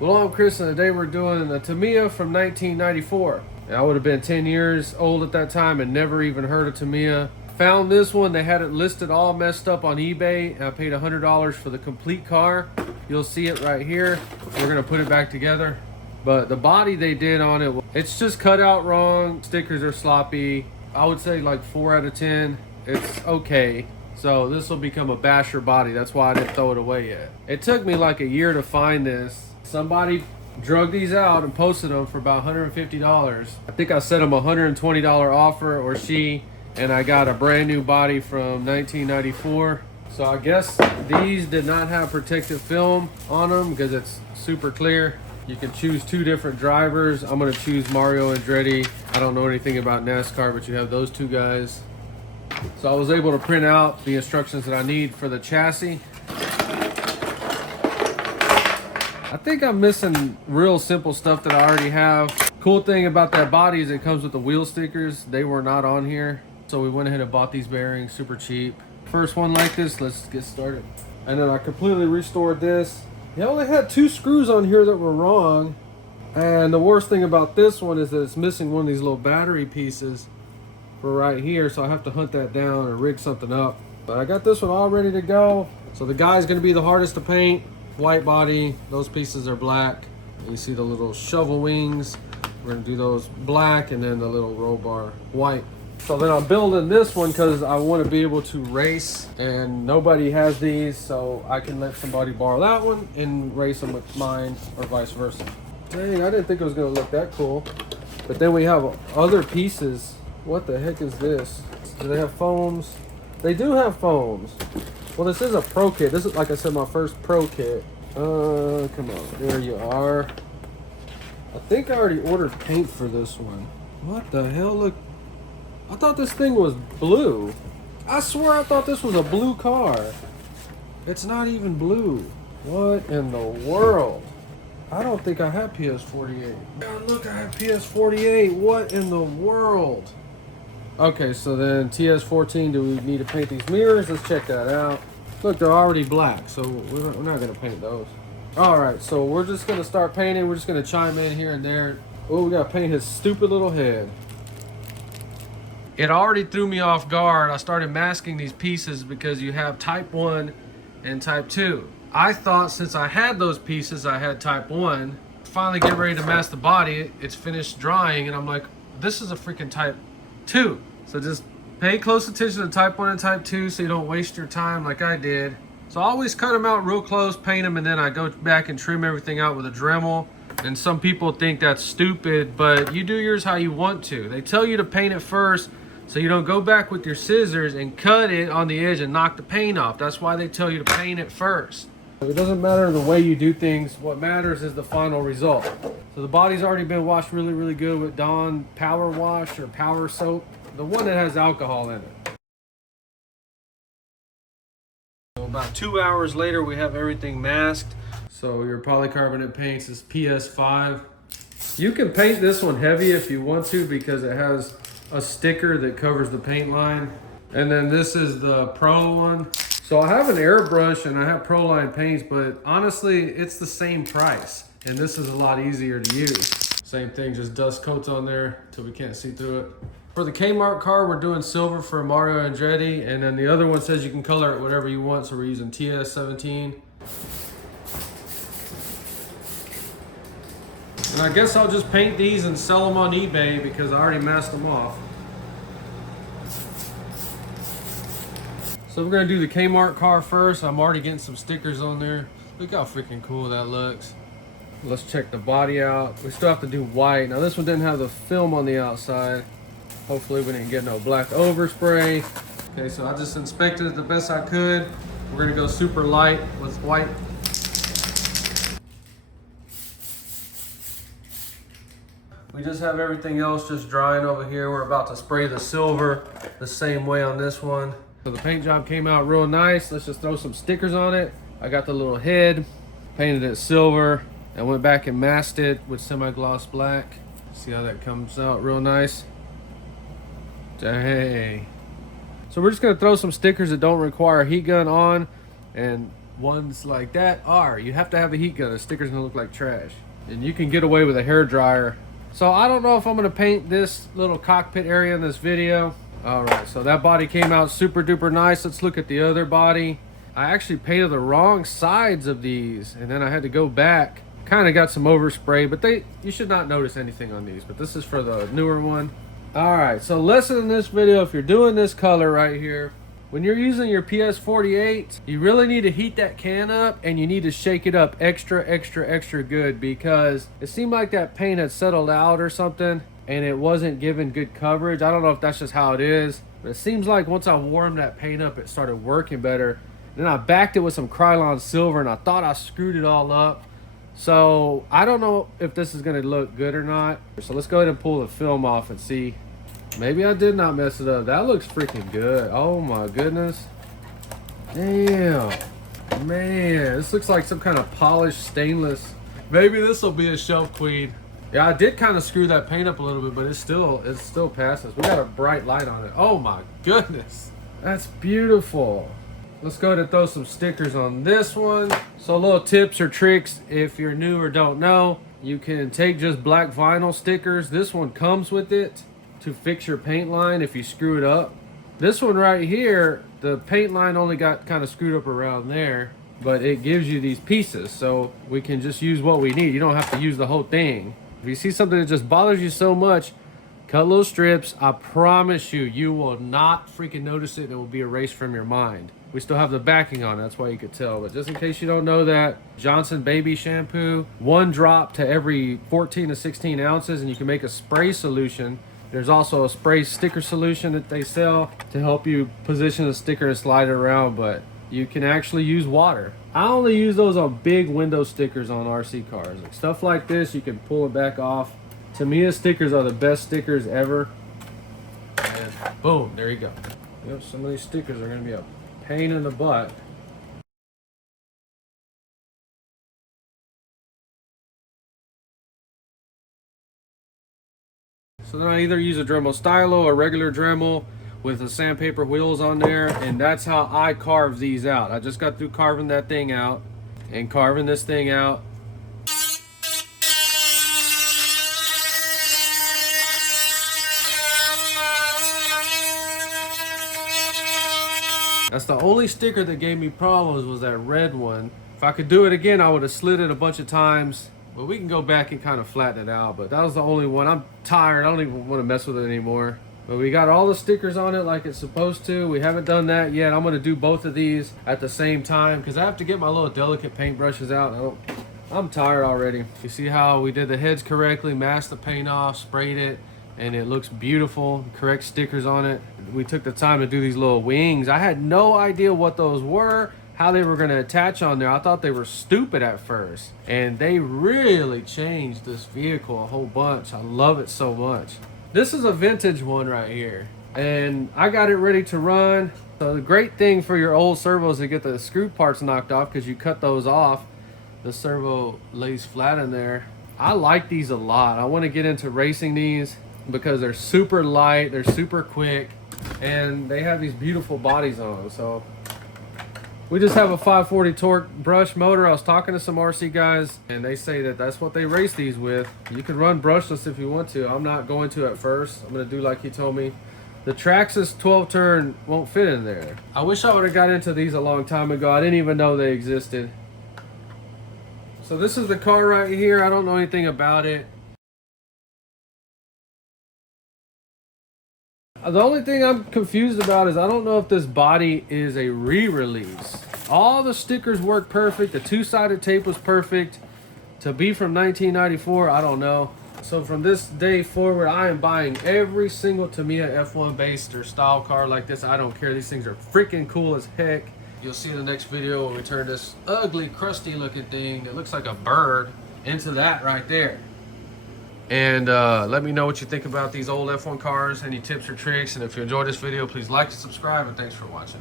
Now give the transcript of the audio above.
Well, I'm Chris, and today we're doing a Tamiya from 1994. And I would have been 10 years old at that time and never even heard of Tamiya. Found this one, they had it listed all messed up on eBay, and I paid $100 for the complete car. You'll see it right here. We're gonna put it back together. But the body they did on it, it's just cut out wrong. Stickers are sloppy. I would say like 4 out of 10. It's okay. So this will become a basher body. That's why I didn't throw it away yet. It took me like a year to find this. Somebody drug these out and posted them for about $150. I think I set them a $120 offer, or she, and I got a brand new body from 1994. So I guess these did not have protective film on them because it's super clear. You can choose 2 different drivers. I'm gonna choose Mario Andretti. I don't know anything about NASCAR, but you have those 2 guys. So I was able to print out the instructions that I need for the chassis. I think I'm missing real simple stuff that I already have. Cool thing about that body is it comes with the wheel stickers. They were not on here. So we went ahead and bought these bearings super cheap. First one like this, let's get started. And then I completely restored this. It only had 2 screws on here that were wrong. And the worst thing about this one is that it's missing one of these little battery pieces for right here. So I have to hunt that down or rig something up. But I got this one all ready to go. So the guy's gonna be the hardest to paint. White body, those pieces are black. You see the little shovel wings. We're gonna do those black, and then the little roll bar white. So then I'm building this one because I want to be able to race, and nobody has these, so I can let somebody borrow that one and race them with mine, or vice versa. Dang, I didn't think it was gonna look that cool. But then we have other pieces. What the heck is this? Do they have foams? They do have foams. Well, this is a pro kit. This is, like I said, my first pro kit. Come on, there you are. I think I already ordered paint for this one. What the hell? Look, I thought this thing was blue. I swear I thought this was a blue car. It's not even blue. What in the world? I don't think I have PS48. Yeah, look, I have PS48. What in the world? Okay, so then TS14, do we need to paint these mirrors? Let's check that out. Look, they're already black, so we're not gonna paint those. All right, so we're just gonna start painting. We're just gonna chime in here and there. Oh, we gotta paint his stupid little head. It already threw me off guard. I started masking these pieces because you have type 1 and type 2. I thought since I had those pieces, I had type 1. Finally get ready to mask the body. It's finished drying, and I'm like, this is a freaking type 2. So just pay close attention to type 1 and type 2 so you don't waste your time like I did. So I always cut them out real close, paint them, and then I go back and trim everything out with a Dremel. And some people think that's stupid, but you do yours how you want to. They tell you to paint it first so you don't go back with your scissors and cut it on the edge and knock the paint off. That's why they tell you to paint it first. It doesn't matter the way you do things. What matters is the final result. So the body's already been washed really, really good with Dawn Power Wash or Power Soap. The one that has alcohol in it. So about 2 hours later, we have everything masked. So your polycarbonate paints is PS5. You can paint this one heavy if you want to because it has a sticker that covers the paint line. And then this is the Pro one. So I have an airbrush and I have Pro Line paints, but honestly, it's the same price. And this is a lot easier to use. Same thing, just dust coats on there till we can't see through it. For the Kmart car, we're doing silver for Mario Andretti, and then the other one says you can color it whatever you want, so we're using TS17. And I guess I'll just paint these and sell them on eBay because I already masked them off. So we're gonna do the Kmart car first. I'm already getting some stickers on there. Look how freaking cool that looks. Let's check the body out. We still have to do white. Now this one didn't have the film on the outside. Hopefully we didn't get no black overspray. Okay, so I just inspected it the best I could. We're gonna go super light with white. We just have everything else just drying over here. We're about to spray the silver the same way on this one. So the paint job came out real nice. Let's just throw some stickers on it. I got the little head, painted it silver, and went back and masked it with semi-gloss black. See how that comes out real nice? Dang. So we're just gonna throw some stickers that don't require a heat gun on, and ones like that are. You have to have a heat gun. The sticker's gonna look like trash. And you can get away with a hair dryer. So I don't know if I'm gonna paint this little cockpit area in this video. All right, so that body came out super duper nice. Let's look at the other body. I actually painted the wrong sides of these, and then I had to go back. Kind of got some overspray, but you should not notice anything on these. But this is for the newer one. All right, so lesson in this video, if you're doing this color right here, when you're using your PS48, you really need to heat that can up, and you need to shake it up extra good, because it seemed like that paint had settled out or something, and it wasn't giving good coverage. I don't know if that's just how it is, but it seems like once I warmed that paint up, it started working better. Then I backed it with some Krylon silver, and I thought I screwed it all up. So I don't know if this is going to look good or not. So let's go ahead and pull the film off and see. Maybe I did not mess it up. That looks freaking good. Oh my goodness. Damn. Man, this looks like some kind of polished stainless. Maybe this will be a shelf queen. Yeah, I did kind of screw that paint up a little bit, but it still passes. We got a bright light on it. Oh my goodness. That's beautiful. Let's go ahead and throw some stickers on this one. So little tips or tricks if you're new or don't know. You can take just black vinyl stickers. This one comes with it to fix your paint line if you screw it up. This one right here, the paint line only got kind of screwed up around there, but it gives you these pieces, so we can just use what we need. You don't have to use the whole thing. If you see something that just bothers you so much, cut little strips. I promise you, you will not freaking notice it. It will be erased from your mind. We still have the backing on it, that's why you could tell. But just in case you don't know that, Johnson baby shampoo, 1 drop to every 14 to 16 ounces, and you can make a spray solution. There's also a spray sticker solution that they sell to help you position the sticker and slide it around, but you can actually use water. I only use those on big window stickers on RC cars. Like stuff like this, you can pull it back off. TAMIYA stickers are the best stickers ever. And boom, there you go. Yep, some of these stickers are gonna be a pain in the butt. So then I either use a Dremel stylo or regular Dremel with the sandpaper wheels on there, and that's how I carve these out. I just got through carving that thing out and carving this thing out. That's the only sticker that gave me problems, was that red one. If I could do it again, I would have slid it a bunch of times. But we can go back and kind of flatten it out. But that was the only one. I'm tired. I don't even want to mess with it anymore. But we got all the stickers on it like it's supposed to. We haven't done that yet. I'm going to do both of these at the same time because I have to get my little delicate paintbrushes out. I'm tired already. You see how we did the heads correctly, masked the paint off, sprayed it, and it looks beautiful. Correct stickers on it. We took the time to do these little wings. I had no idea what those were, how they were going to attach on there. I thought they were stupid at first, and they really changed this vehicle a whole bunch. I love it so much. This is a vintage one right here, and I got it ready to run. So the great thing for your old servos is to get the screw parts knocked off, because you cut those off, the servo lays flat in there. I like these a lot. I want to get into racing these because they're super light, they're super quick, and they have these beautiful bodies on them. So we just have a 540 torque brush motor. I was talking to some RC guys, and they say that that's what they race these with. You can run brushless if you want to. I'm not going to at first. I'm going to do like he told me. The Traxxas 12 turn won't fit in there. I wish I would have got into these a long time ago. I didn't even know they existed. So this is the car right here. I don't know anything about it. The only thing I'm confused about is I don't know if this body is a re-release. All the stickers work perfect. The two-sided tape was perfect. To be from 1994, I don't know. So from this day forward, I am buying every single TAMIYA F1 based or style car like this. I don't care. These things are freaking cool as heck. You'll see in the next video when we turn this ugly, crusty looking thing that looks like a bird into that right there. And let me know what you think about these old F1 cars, any tips or tricks. And if you enjoyed this video, please like and subscribe, and thanks for watching.